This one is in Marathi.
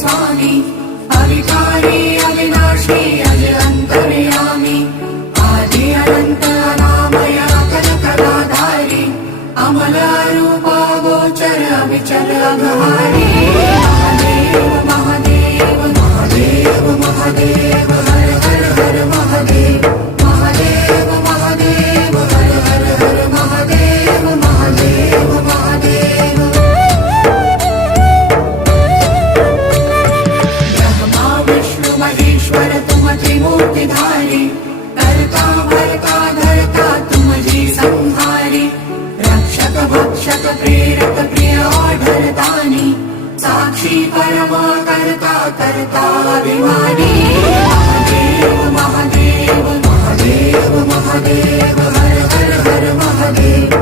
स्वामी अविकारी अविनाशी अज अंतर्यामी आदि अनंत अनामय कलकलाधारी अमल रूप गोचर अविचल अघहारी महादेव महादेव महादेव महादेव हर हर हर महादेव महादेव महादेव हर हर हर महादेव महादेव महादेव ब्रह्मा विष्णु महेश्वर तुम त्रिमूर्तिधारी करता भरता धरता तुम जी संहारी रक्षक भक्षक प्रेरक प्रिय आढळतानी साक्षी परमा करता करता अभिमानी महादेव महादेव महादेव महादेव हर हर हर महादेव